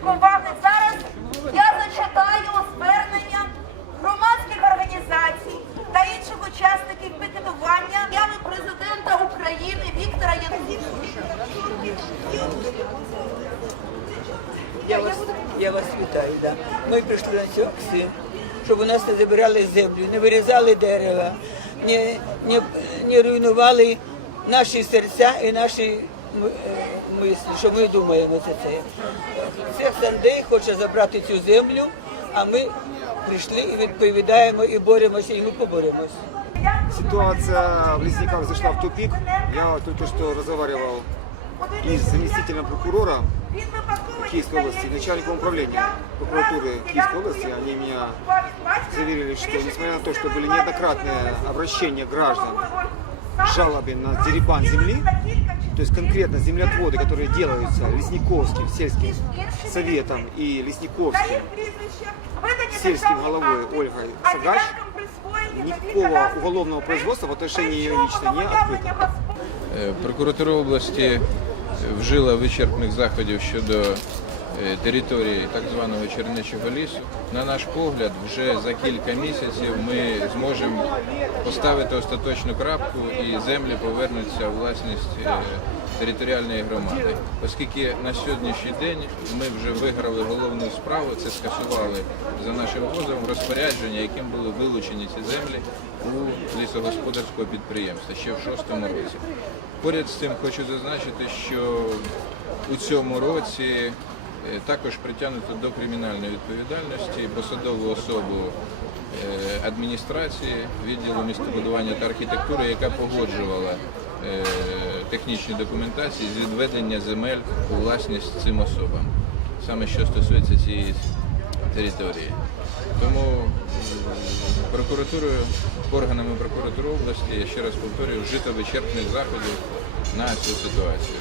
Секундочку уваги. Зараз я зачитаю звернення громадських організацій та інших учасників пікетування ями президента України Віктора. Я я вас вітаю. Да. Ми прийшли на цю акцію, щоб у нас не забирали землю, не вирізали дерева, не, не, не руйнували наші серця і наші мислі, що ми думаємо за це. Це Сандей хоче забрати цю землю, а ми прийшли і відповідаємо, і боремося, і ми поборемося. Ситуация в Лесниках зашла в тупик. Я только что разговаривал и с заместителем прокурора Киевской области, начальником управления прокуратуры Киевской области. Они меня заверили, что несмотря на то, что были неоднократные обращения граждан с жалобами на деребан земли, то есть конкретно землеотводы, которые делаются Лесниковским сельским советом и Лесниковским сельским головой Ольгой Сагач, никакого уголовного производства в отношении ее лично не открыто. Е, Прокуратура області вжила вичерпних заходів щодо е, території так званого Чернечого лісу. На наш погляд, вже за кілька місяців ми зможемо поставити остаточну крапку і землі повернуться у власність е, територіальної громади. Оскільки на сьогоднішній день ми вже виграли головну справу, це скасували за нашим позовом розпорядження, яким були вилучені ці землі у лісогосподарського підприємства ще в шостому році. Поряд з цим хочу зазначити, що у цьому році е, також притягнуто до кримінальної відповідальності посадову особу е, адміністрації відділу містобудування та архітектури, яка погоджувала е, технічні документації з відведення земель у власність цим особам, саме що стосується цієї території. Тому прокуратурою, органами прокуратури області, я ще раз повторюю, вжито вичерпних заходів на цю ситуацію.